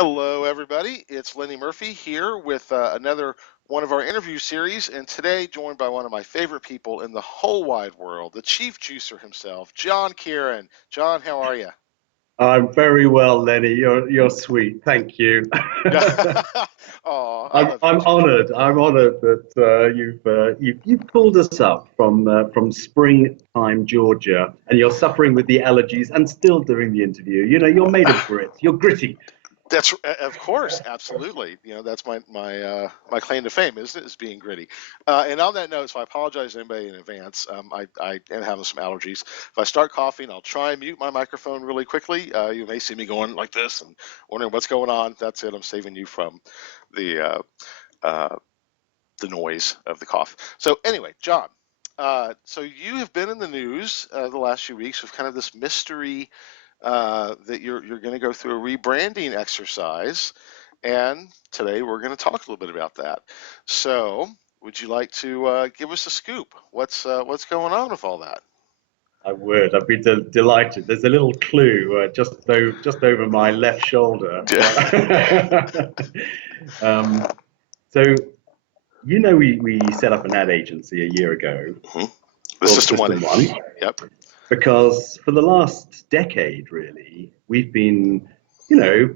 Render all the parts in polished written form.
Hello, everybody. It's Lenny Murphy here with another one of our interview series, and today joined by one of my favorite people in the whole wide world, the chief juicer himself, John Kearon. John, how are you? I'm very well, Lenny. You're sweet. Thank you. Oh, I I'm love you I'm too. honoured. I'm honoured that you've pulled us up from springtime Georgia, and you're suffering with the allergies and still doing the interview. You know, you're made of grit. You're gritty. That's of course, absolutely. That's my claim to fame is being gritty. And on that note, so I apologize to anybody in advance. I am having some allergies. If I start coughing, I'll try and mute my microphone really quickly. You may see me going like this and wondering what's going on. That's it. I'm saving you from the uh, the noise of the cough. So anyway, John. So you have been in the news the last few weeks with kind of this mystery that you're going to go through a rebranding exercise, and today we're going to talk a little bit about that. So, would you like to give us a scoop? What's going on with all that? I would. I'd be delighted. There's a little clue just over my left shoulder. um, so we set up an ad agency a year ago Hmm. The called System One System One. Agency. Yep. Because for the last decade, really, we've been,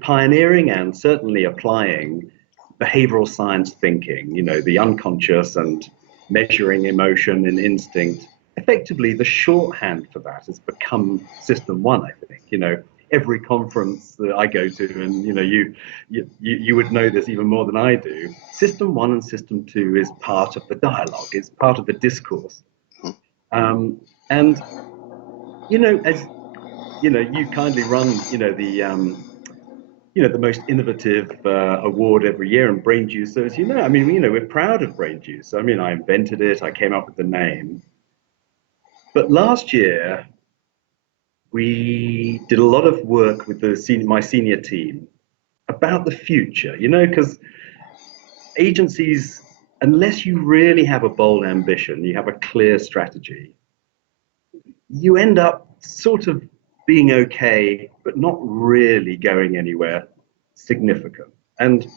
pioneering and certainly applying behavioral science thinking, the unconscious and measuring emotion and instinct. Effectively, the shorthand for that has become System One, I think. Every conference that I go to, and you would know this even more than I do. System One and System Two is part of the dialogue, is part of the discourse, Mhm. and as you kindly run, the most innovative award every year in BrainJuicer, as you know. I mean, we're proud of BrainJuicer. I mean, I invented it. I came up with the name. But last year, we did a lot of work with my senior team about the future. Because agencies, unless you really have a bold ambition, you have a clear strategy, you end up sort of being okay, but not really going anywhere significant. And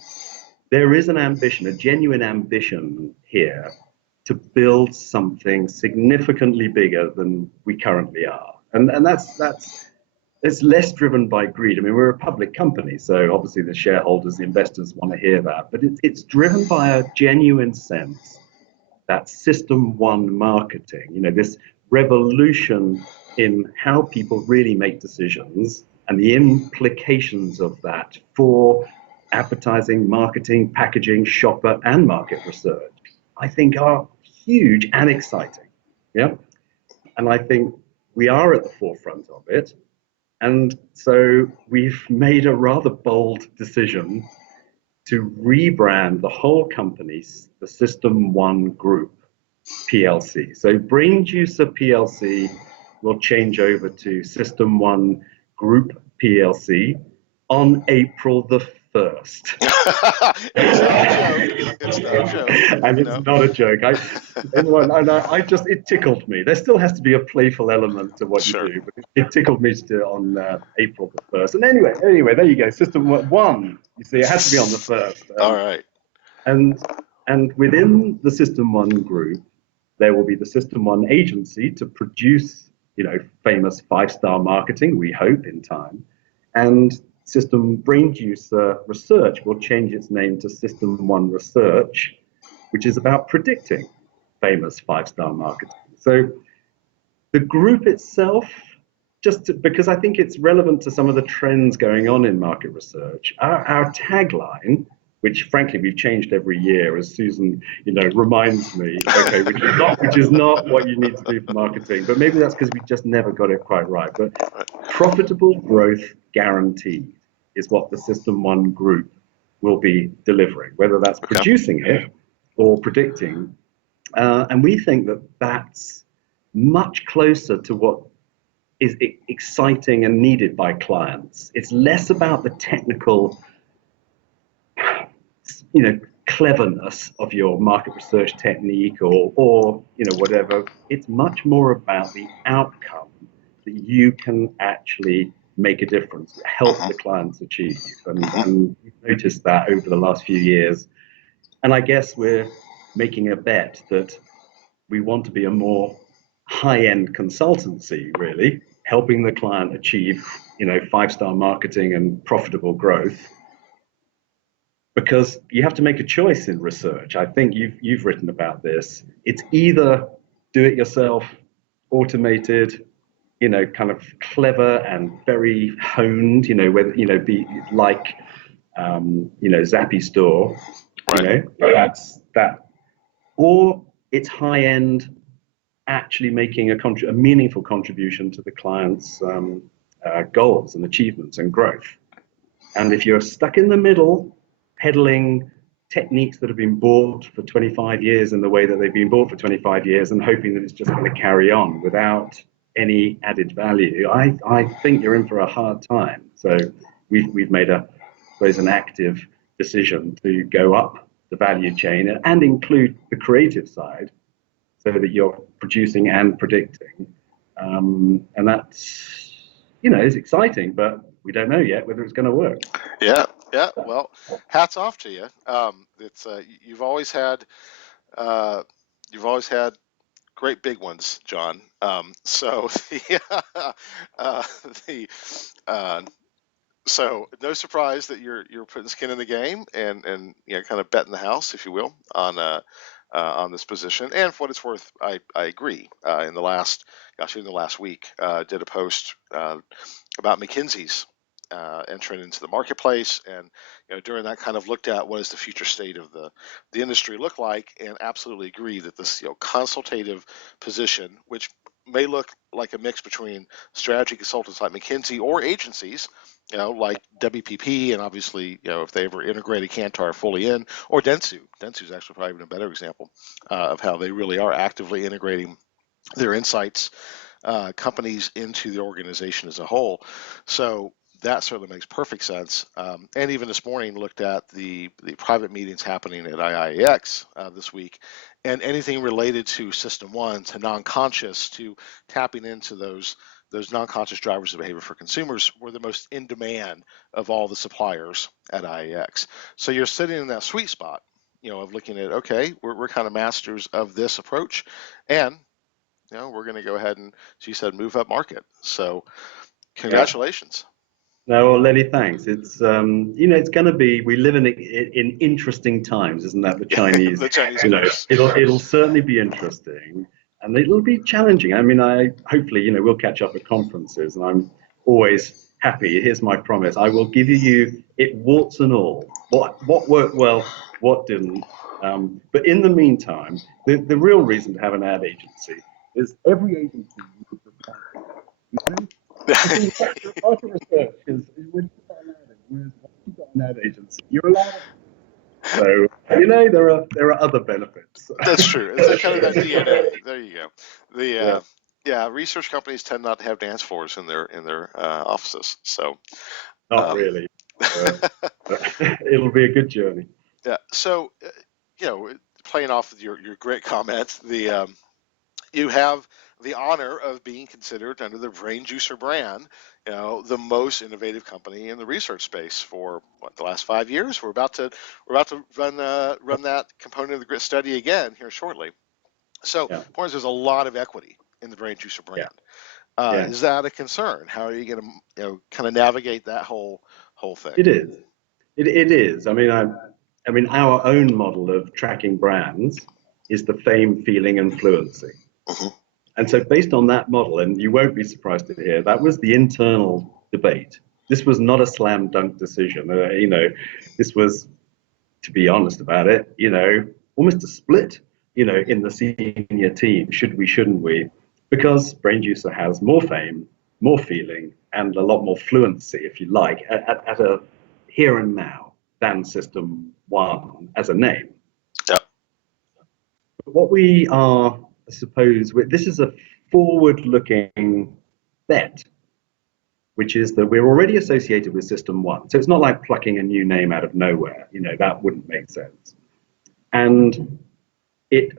there is an ambition, a genuine ambition here to build something significantly bigger than we currently are. And that's it's less driven by greed. I mean, we're a public company, so obviously the shareholders, the investors want to hear that, but it's driven by a genuine sense that System One marketing, this revolution in how people really make decisions and the implications of that for advertising, marketing, packaging, shopper, and market research, I think are huge and exciting. Yeah. And I think we are at the forefront of it. And so we've made a rather bold decision to rebrand the whole company, the System One Group PLC. So BrainJuicer PLC will change over to System One Group PLC on April the 1st. It's not a joke. It's not a joke. And it's not a joke. It tickled me. There still has to be a playful element to what you Sure. do, but it tickled me to on April the 1st. And anyway, there you go. System One. You see, it has to be on the 1st. All right. And within the System One group, there will be the System One agency to produce, famous 5-star marketing, we hope in time. And System BrainJuicer Research will change its name to System One Research, which is about predicting famous 5-star marketing. So the group itself, because I think it's relevant to some of the trends going on in market research, our tagline, which frankly we've changed every year as Susan, reminds me, okay, which is not what you need to do for marketing, but maybe that's because we just never got it quite right. But profitable growth guaranteed is what the System One group will be delivering, whether that's producing it or predicting. And we think that that's much closer to what is exciting and needed by clients. It's less about the technical cleverness of your market research technique or whatever. It's much more about the outcome that you can actually make a difference, help the clients achieve. And we've noticed that over the last few years. And I guess we're making a bet that we want to be a more high-end consultancy, really, helping the client achieve, five-star marketing and profitable growth. Because you have to make a choice in research. I think you've written about this. It's either do it yourself, automated, kind of clever and very honed, whether, be like, Zappy Store, that's that, or it's high end, actually making a meaningful contribution to the client's goals and achievements and growth. And if you're stuck in the middle, peddling techniques that have been bought for 25 years in the way that they've been bought for 25 years and hoping that it's just going to carry on without any added value, I think you're in for a hard time. So we've made an active decision to go up the value chain and include the creative side so that you're producing and predicting. And that's, is exciting, but we don't know yet whether it's going to work. Yeah. Well, hats off to you. It's you've always had great big ones, John. So so no surprise that you're putting skin in the game and kind of betting the house, if you will, on this position. And for what it's worth, I agree. In the last week, did a post about McKinsey's entering into the marketplace, and during that kind of looked at what does the future state of the industry look like, and absolutely agree that this consultative position, which may look like a mix between strategy consultants like McKinsey or agencies, like WPP, and obviously, if they ever integrated Kantar fully in, or Dentsu. Dentsu's actually probably even a better example of how they really are actively integrating their insights companies into the organization as a whole. So that certainly makes perfect sense. And even this morning looked at the private meetings happening at IIEX this week, and anything related to System 1, to non-conscious, to tapping into those non-conscious drivers of behavior for consumers were the most in demand of all the suppliers at IIEX. So you're sitting in that sweet spot, of looking at, okay, we're kind of masters of this approach, and we're going to go ahead and, as you said, move up market. So congratulations. Yeah. No, well, Lenny, thanks. It's it's going to be. We live in interesting times, isn't that the Chinese? The Chinese. It'll certainly be interesting, and it'll be challenging. I mean, hopefully we'll catch up at conferences, and I'm always happy. Here's my promise: I will give you it warts and all. What worked well, what didn't. But in the meantime, the real reason to have an ad agency is every agency you could apply. Part of research is when you've got an ad agency, you're allowed. So there are other benefits. That's true. It's kind of that DNA. There you go. Research companies tend not to have dance floors in their offices. So not really. It'll be a good journey. Yeah. So playing off of your great comments, you have the honor of being considered under the BrainJuicer brand, the most innovative company in the research space for the last 5 years. We're about to run that component of the grit study again here shortly. So, point is, there's a lot of equity in the BrainJuicer brand. Is that a concern? How are you going to kind of navigate that whole thing? It is. It is. I mean, our own model of tracking brands is the fame, feeling, and fluency. Mm-hmm. And so based on that model, and you won't be surprised to hear, that was the internal debate. This was not a slam dunk decision. This was, to be honest about it, almost a split, in the senior team. Should we, shouldn't we? Because BrainJuicer has more fame, more feeling, and a lot more fluency, if you like, at a here and now than System 1 as a name. Yeah. But what we are, I suppose, this is a forward-looking bet, which is that we're already associated with System 1. So it's not like plucking a new name out of nowhere. That wouldn't make sense. And it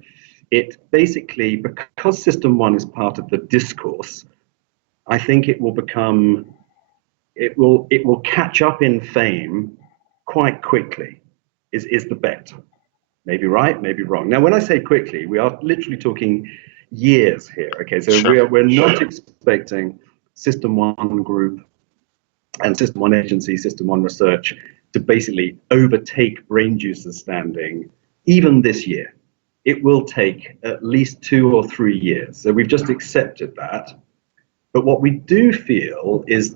basically, because System 1 is part of the discourse, I think it will become it will catch up in fame quite quickly. Is the bet? Maybe right, maybe wrong. Now, when I say quickly, we are literally talking years here. Okay, so Sure. we're not expecting System One Group and System One Agency, System One Research to basically overtake BrainJuicer's standing even this year. It will take at least 2 or 3 years. So we've just accepted that. But what we do feel is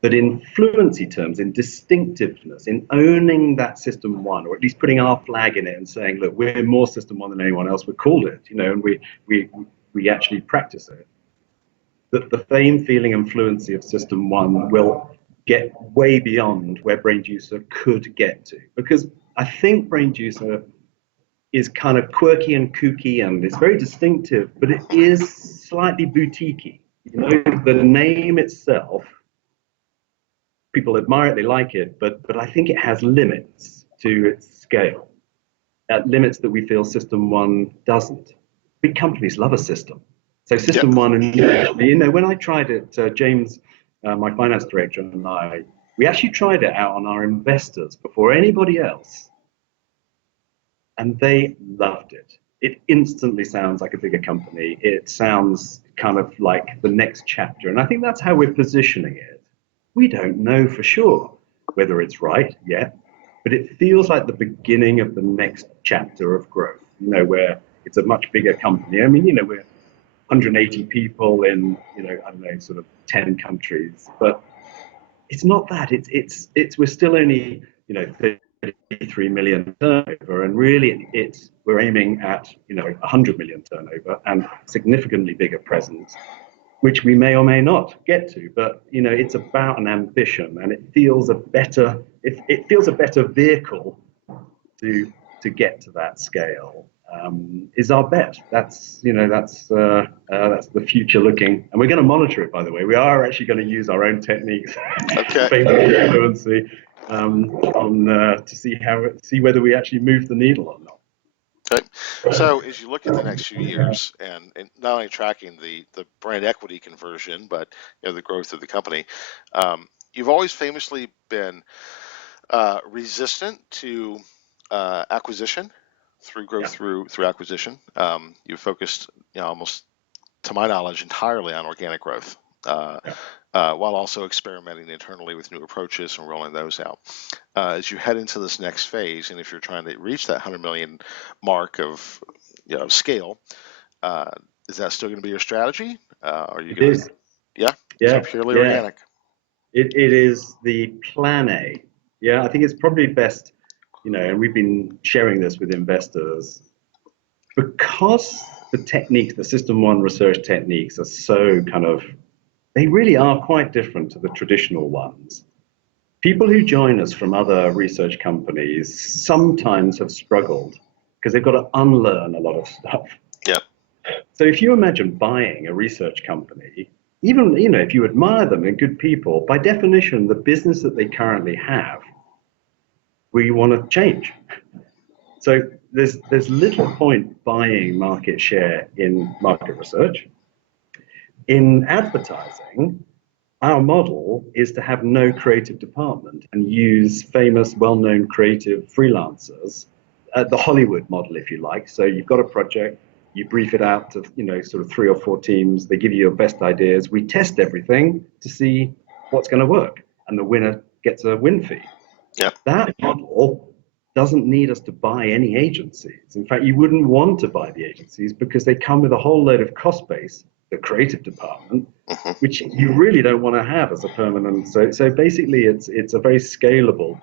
that in fluency terms, in distinctiveness, in owning that System One, or at least putting our flag in it and saying, look, we're more System One than anyone else, we're called it, and we actually practice it, that the fame, feeling, and fluency of System One will get way beyond where BrainJuicer could get to. Because I think BrainJuicer is kind of quirky and kooky, and it's very distinctive, but it is slightly boutiquey. The name itself, people admire it, they like it, but I think it has limits to its scale, limits that we feel System One doesn't. Big companies love a system. So System One, and when I tried it, James, my finance director, and we actually tried it out on our investors before anybody else, and they loved it. It instantly sounds like a bigger company. It sounds kind of like the next chapter, and I think that's how we're positioning it. We don't know for sure whether it's right yet, but it feels like the beginning of the next chapter of growth, where it's a much bigger company. I mean, we're 180 people in, I don't know, sort of 10 countries, but it's not that. We're still only, 33 million turnover, and really we're aiming at, 100 million turnover and significantly bigger presence, which we may or may not get to, but it's about an ambition, and it feels a better vehicle to get to that scale. Is our bet. That's the future looking, and we're going to monitor it. By the way, we are actually going to use our own techniques, fluency, to see whether we actually move the needle or not. Okay. So as you look at the next few years, and not only tracking the brand equity conversion, but the growth of the company, you've always famously been resistant to acquisition, through growth through acquisition. You've focused, almost, to my knowledge, entirely on organic growth, while also experimenting internally with new approaches and rolling those out. As you head into this next phase, and if you're trying to reach that 100 million mark of scale, is that still going to be your strategy? Are you going to? Yeah. So purely organic. It is the plan A. Yeah, I think it's probably best, and we've been sharing this with investors, because the techniques, the System One research techniques, are so they really are quite different to the traditional ones. People who join us from other research companies sometimes have struggled because they've got to unlearn a lot of stuff. Yeah. So if you imagine buying a research company, even if you admire them and good people, by definition, the business that they currently have, we want to change. So there's little point buying market share in market research. In advertising, our model is to have no creative department and use famous, well-known creative freelancers, the Hollywood model, if you like. So you've got a project, you brief it out to sort of 3 or 4 teams. They give you your best ideas. We test everything to see what's going to work, and the winner gets a win fee. Yeah. That model doesn't need us to buy any agencies. In fact, you wouldn't want to buy the agencies because they come with a whole load of cost base, the creative department, which you really don't want to have as a permanent. So basically, it's a very scalable.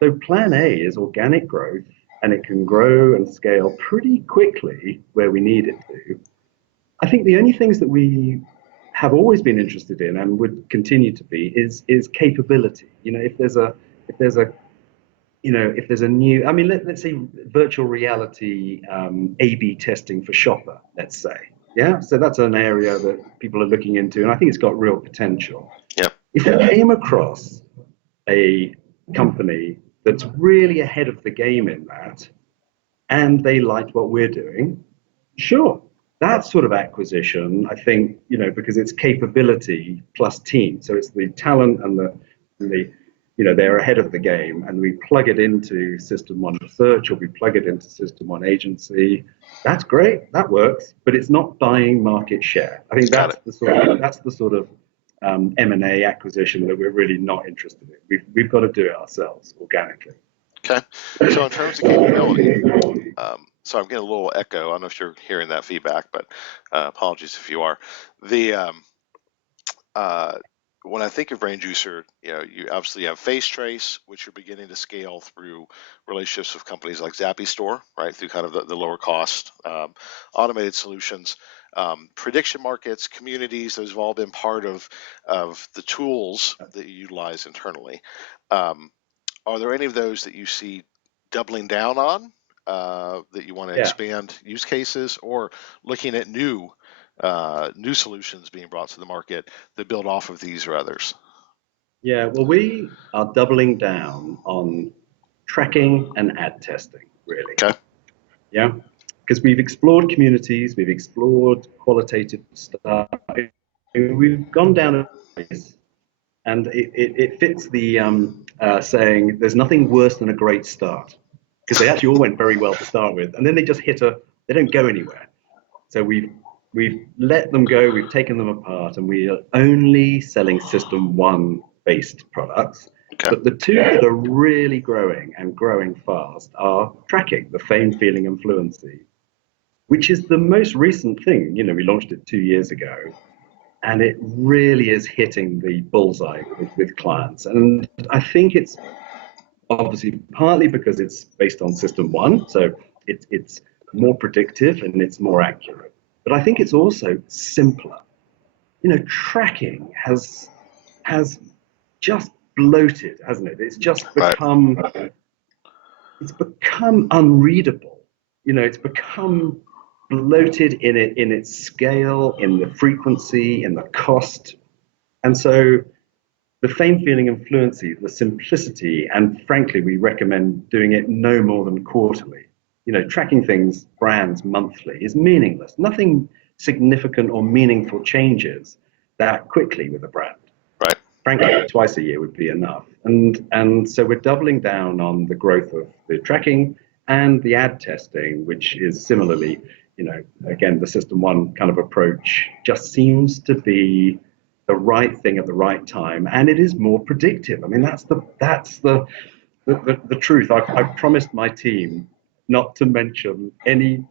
So plan A is organic growth, and it can grow and scale pretty quickly where we need it to. I think the only things that we have always been interested in and would continue to be is capability. If there's a new, I mean, let's say virtual reality A/B testing for shopper, let's say. Yeah, so that's an area that people are looking into, and I think it's got real potential. Yep. If you came across a company that's really ahead of the game in that, and they liked what we're doing, sure, that sort of acquisition, I think, because it's capability plus team. So it's the talent and suddenly, they're ahead of the game, and we plug it into System One Research or we plug it into System One Agency. That's great, that works, but it's not buying market share. I think Got it. that's the sort of M&A acquisition that we're really not interested in. We've got to do it ourselves organically. Okay. So in terms of capability, so I'm getting a little echo. I don't know if you're hearing that feedback, but apologies if you are. When I think of BrainJuicer, you obviously have face trace, which you're beginning to scale through relationships with companies like Zappy Store, right? Through kind of the lower cost automated solutions. Prediction markets, communities, those have all been part of the tools that you utilize internally. Are there any of those that you see doubling down on, that you want to expand use cases, or looking at new solutions being brought to the market that build off of these or others? Yeah, well, we are doubling down on tracking and ad testing, really. Okay. Yeah, because we've explored communities, we've explored qualitative stuff, we've gone down a place, and it fits the saying, there's nothing worse than a great start, because they actually all went very well to start with, and then they just they don't go anywhere. So we've let them go, we've taken them apart, and we are only selling System One based products. Okay. But the two that are really growing and growing fast are tracking, the fame, feeling, and fluency, which is the most recent thing. We launched it 2 years ago, and it really is hitting the bullseye with clients. And I think it's obviously partly because it's based on System One, so it's more predictive and it's more accurate. But I think it's also simpler. Tracking has just bloated, hasn't it? It's just become unreadable. It's become bloated in its scale, in the frequency, in the cost. And so the fame, feeling, and fluency, the simplicity, and frankly, we recommend doing it no more than quarterly. Tracking things, brands monthly is meaningless. Nothing significant or meaningful changes that quickly with a brand. Right. Frankly, twice a year would be enough. And so we're doubling down on the growth of the tracking and the ad testing, which is similarly, again, the System One kind of approach just seems to be the right thing at the right time, and it is more predictive. I mean, that's the truth. I've promised my team not to mention any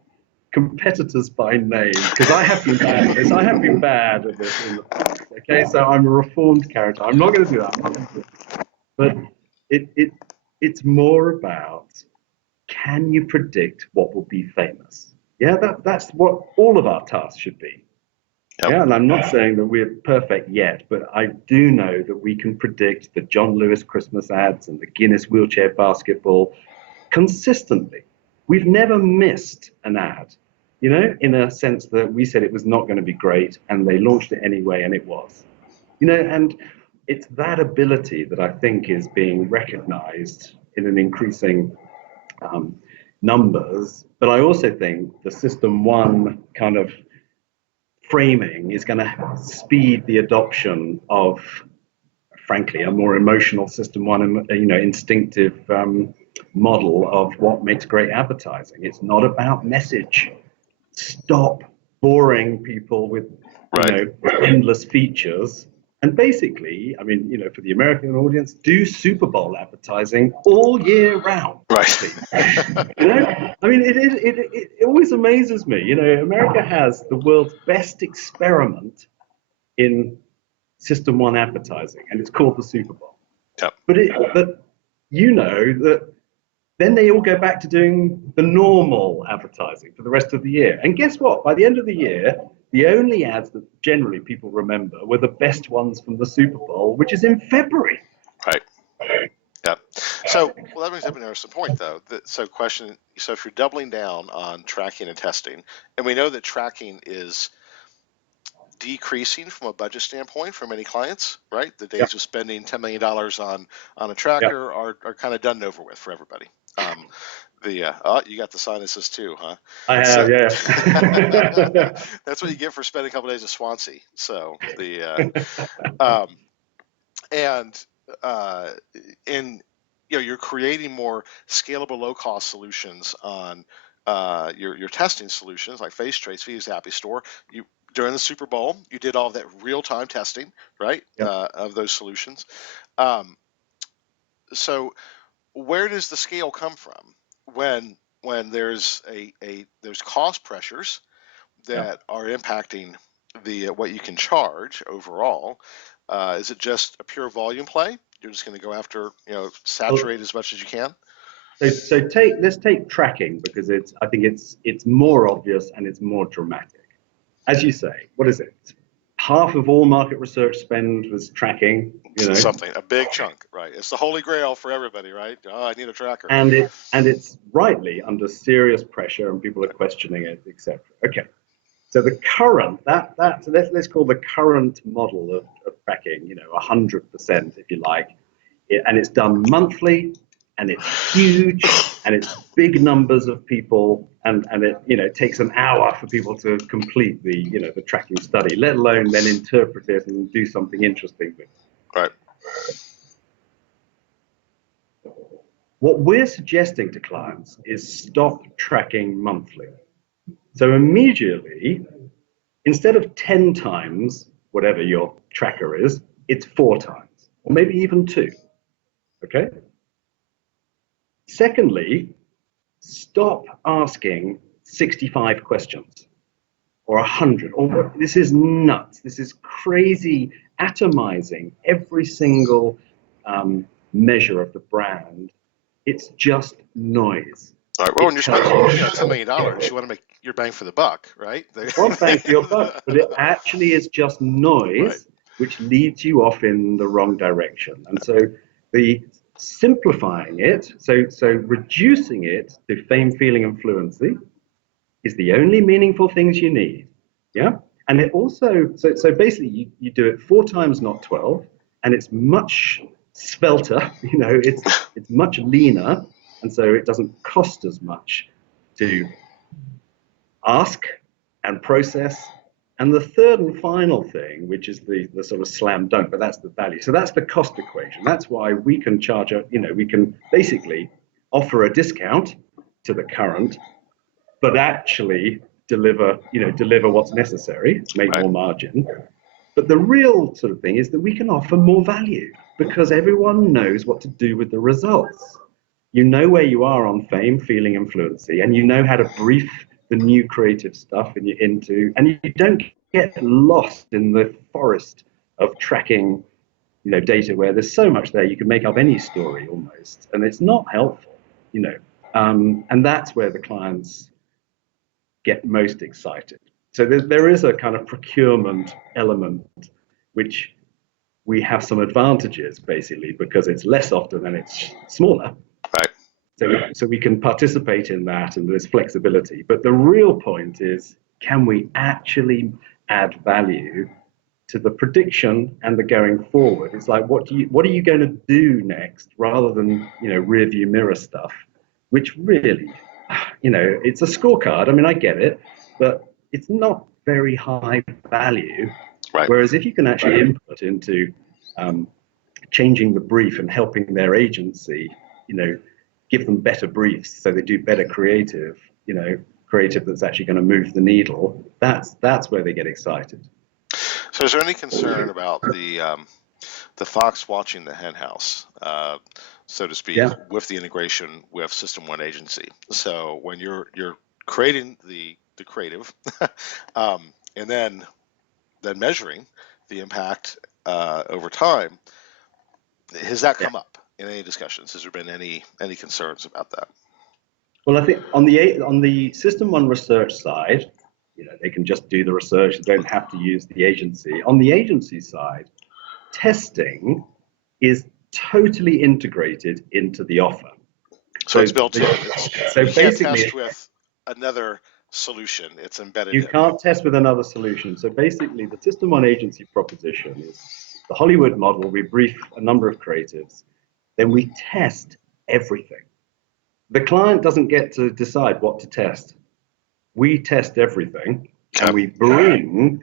competitors by name, because I have been bad at this. I have been bad at this in the past. Okay, so I'm a reformed character. I'm not going to do that. But it's more about, can you predict what will be famous? Yeah, that's what all of our tasks should be. Yep. Yeah, and I'm not saying that we're perfect yet, but I do know that we can predict the John Lewis Christmas ads and the Guinness wheelchair basketball consistently. We've never missed an ad, in a sense that we said it was not going to be great and they launched it anyway and it was. And it's that ability that I think is being recognized in an increasing numbers. But I also think the System One kind of framing is going to speed the adoption of, frankly, a more emotional System One, instinctive model of what makes great advertising. It's not about message. Stop boring people with endless features. And basically, I mean, for the American audience, do Super Bowl advertising all year round. Right. I mean, it always amazes me. America has the world's best experiment in System One advertising, and it's called the Super Bowl. Yep. But that then they all go back to doing the normal advertising for the rest of the year. And guess what? By the end of the year, the only ads that generally people remember were the best ones from the Super Bowl, which is in February. Right. Yeah. So, well, that brings up an interesting point, though. So if you're doubling down on tracking and testing, and we know that tracking is decreasing from a budget standpoint for many clients, right? The days of spending $10 million on a tracker are kind of done and over with for everybody. You got the sinuses too, huh? I have, yeah. That's what you get for spending a couple of days at Swansea. So and in you're creating more scalable, low-cost solutions on your testing solutions like Face Trace, Viva's Happy Store. You during the Super Bowl, you did all of that real-time testing, right, Yep. of those solutions. Um, so where does the scale come from when there's there's cost pressures that are impacting the what you can charge overall? Is it just a pure volume play? You're just going to go after, saturate as much as you can? So let's take tracking, because I think it's more obvious and it's more dramatic. As you say, what is it? Half of all market research spend was tracking, Something, a big chunk, right? It's the holy grail for everybody, right? Oh, I need a tracker. And it's rightly under serious pressure, and people are questioning it, etc. Okay. So the current so let's call the current model of tracking, 100%, if you like, and it's done monthly, and it's huge, and it's big numbers of people, and it takes an hour for people to complete the tracking study, let alone then interpret it and do something interesting with it. Right. What we're suggesting to clients is stop tracking monthly. So immediately, instead of 10 times whatever your tracker is, it's 4 times, or maybe even 2. Okay? Secondly, stop asking 65 questions or 100. Or this is nuts. This is crazy, atomizing every single measure of the brand. It's just noise. All right. Well, when you're spending $10 million, you want to make your bang for the buck, right? One bang for your buck, but it actually is just noise, right, which leads you off in the wrong direction. And so the simplifying it, so reducing it to fame, feeling, and fluency is the only meaningful things you need. Yeah. And it also, so basically you do it 4 times, not 12, and it's much svelter, it's much leaner, and so it doesn't cost as much to ask and process. And the third and final thing, which is the sort of slam dunk, but that's the value. So that's the cost equation. That's why we can charge we can basically offer a discount to the current, but actually deliver what's necessary, make more margin. But the real sort of thing is that we can offer more value because everyone knows what to do with the results. You know where you are on fame, feeling, and fluency, and you know how to brief the new creative stuff and you don't get lost in the forest of tracking, data where there's so much there you can make up any story almost, and it's not helpful, and that's where the clients get most excited. So there is a kind of procurement element which we have some advantages basically because it's less often and it's smaller. Right. So we can participate in that, and there's flexibility. But the real point is, can we actually add value to the prediction and the going forward? It's like, what are you going to do next, rather than rear view mirror stuff, which really, it's a scorecard. I mean, I get it, but it's not very high value. Right. Whereas if you can actually input into changing the brief and helping their agency, give them better briefs so they do better creative that's actually going to move the needle, that's where they get excited. So is there any concern about the fox watching the hen house, so to speak, with the integration with System 1 agency? So when you're creating the creative and then measuring the impact over time, has that come up in any discussions? Has there been any concerns about that? Well, I think on the System 1 research side, they can just do the research. They don't have to use the agency. On the agency side, testing is totally integrated into the offer. So it's built in. So you basically, can't test with another solution. It's embedded. You can't test with another solution. So basically, the System 1 agency proposition is the Hollywood model. We brief a number of creatives, then we test everything. The client doesn't get to decide what to test. We test everything, and we bring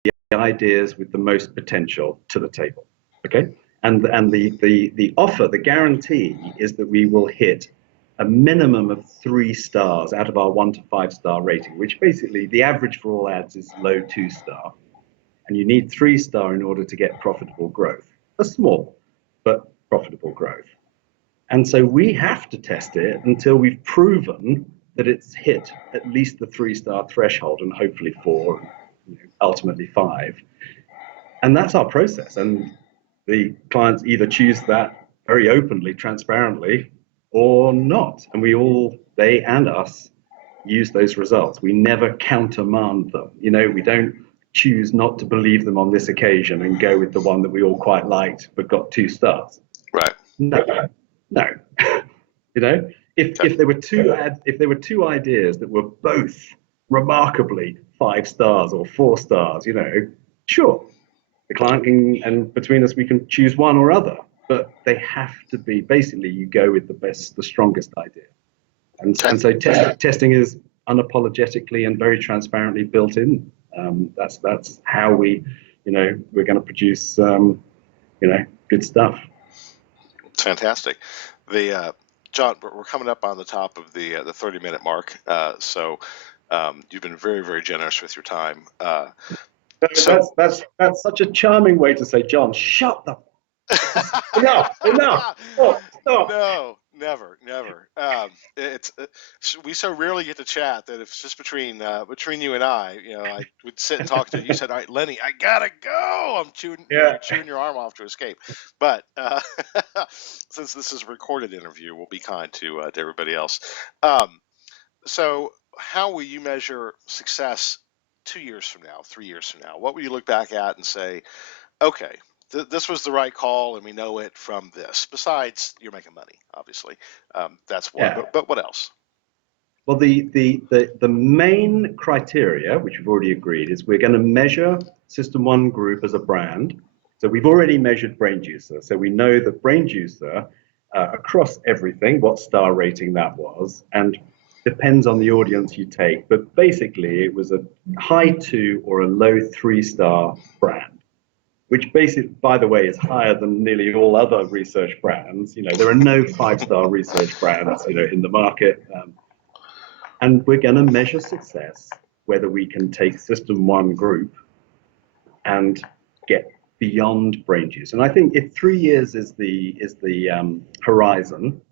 the ideas with the most potential to the table. Okay? And the offer, the guarantee is that we will hit a minimum of 3 stars out of our 1 to 5 star rating, which basically the average for all ads is low 2 star. And you need 3 star in order to get profitable growth. A small, but profitable growth. And so we have to test it until we've proven that it's hit at least the 3 star threshold, and hopefully 4, ultimately 5. And that's our process. And the clients either choose that very openly, transparently, or not. And they and us, use those results. We never countermand them. We don't choose not to believe them on this occasion and go with the one that we all quite liked but got 2 stars. Right. No. If there were two ideas that were both remarkably 5 stars or 4 stars, sure, the client can, and between us we can choose one or other, but they have to be, basically you go with the strongest idea. And so testing is unapologetically and very transparently built in. That's how we're going to produce good stuff. It's fantastic. John, we're coming up on the top of the 30-minute mark, so you've been very, very generous with your time. That's such a charming way to say, John, shut the enough. Stop. No, never. We so rarely get to chat that if it's just between you and I would sit and talk to you. You said, "All right, Lenny, I gotta go." I'm chewing your arm off to escape. But since this is a recorded interview, we'll be kind to everybody else. So, how will you measure success 2 years from now, 3 years from now? What will you look back at and say, okay, this was the right call, and we know it from this? Besides, you're making money, obviously. That's one. Yeah. But what else? Well, the main criteria, which we've already agreed, is we're going to measure System 1 Group as a brand. So we've already measured BrainJuicer. So we know that BrainJuicer, across everything, what star rating that was, and depends on the audience you take. But basically, it was a high 2 or a low 3-star brand, which basically, by the way, is higher than nearly all other research brands. There are no 5-star research brands, in the market. And we're going to measure success, whether we can take System 1 Group and get beyond BrainJuice. And I think if 3 years is the horizon,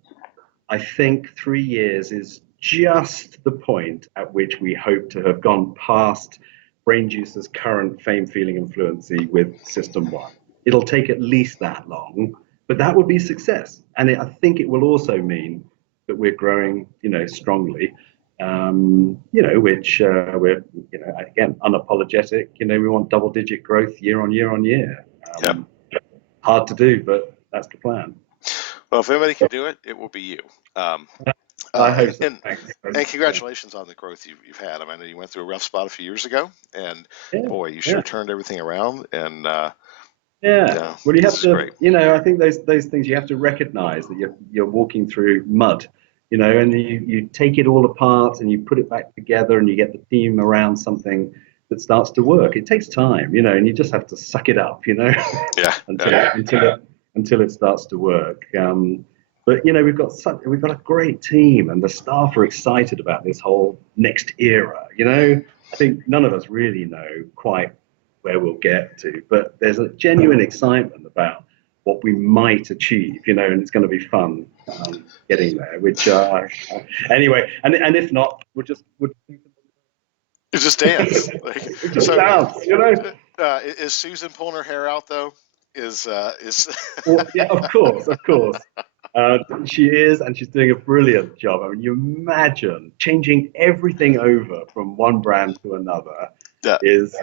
I think 3 years is just the point at which we hope to have gone past BrainJuicer's current fame, feeling, and fluency with System 1. It'll take at least that long, but that would be success. And I think it will also mean that we're growing, strongly, which we're, again, unapologetic. We want double-digit growth year on year on year. Hard to do, but that's the plan. Well, if anybody can do it, it will be you. I hope so. And congratulations on the growth you've had. I know you went through a rough spot a few years ago, and boy, you sure turned everything around. And well, you have to, great. I think those things you have to recognize that you're walking through mud, and you take it all apart and you put it back together and you get the team around something that starts to work. It takes time, and you just have to suck it up, until it starts to work. But we've got a great team, and the staff are excited about this whole next era. I think none of us really know quite where we'll get to, but there's a genuine excitement about what we might achieve. And it's going to be fun getting there. Which anyway, and if not, we'll just dance. Dance. Is Susan pulling her hair out though? Well, yeah, of course. She is, and she's doing a brilliant job. I mean, you imagine changing everything over from one brand to another is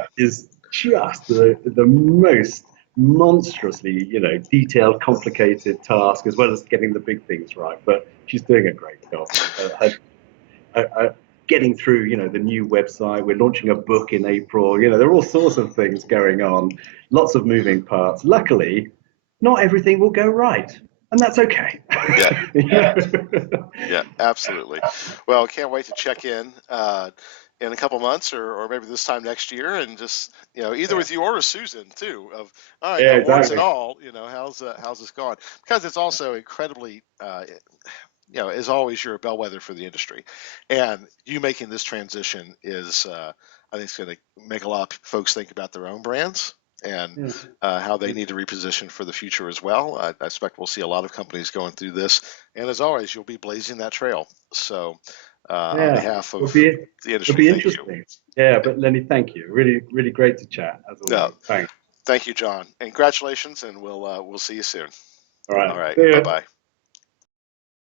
just the most monstrously, detailed, complicated task, as well as getting the big things right. But she's doing a great job. Getting through, the new website. We're launching a book in April. There are all sorts of things going on, lots of moving parts. Luckily, not everything will go right, and that's okay. Yeah, absolutely. Well, I can't wait to check in in a couple months, or maybe this time next year, and just either with you or with Susan too. Of all right, Yeah, now warts and exactly. all, how's this gone? Because it's also incredibly. As always, you're a bellwether for the industry, and you making this transition is, I think, it's going to make a lot of folks think about their own brands and Yeah. how they need to reposition for the future as well. I expect we'll see a lot of companies going through this, and as always, you'll be blazing that trail. So, on Yeah, behalf it'll of be the it'll industry, be thank you. interesting. Yeah, but Lenny, thank you. Really, really great to chat as No, always. Thanks. thank you, John, and congratulations, and we'll see you soon. All All right. right, See bye ya. bye.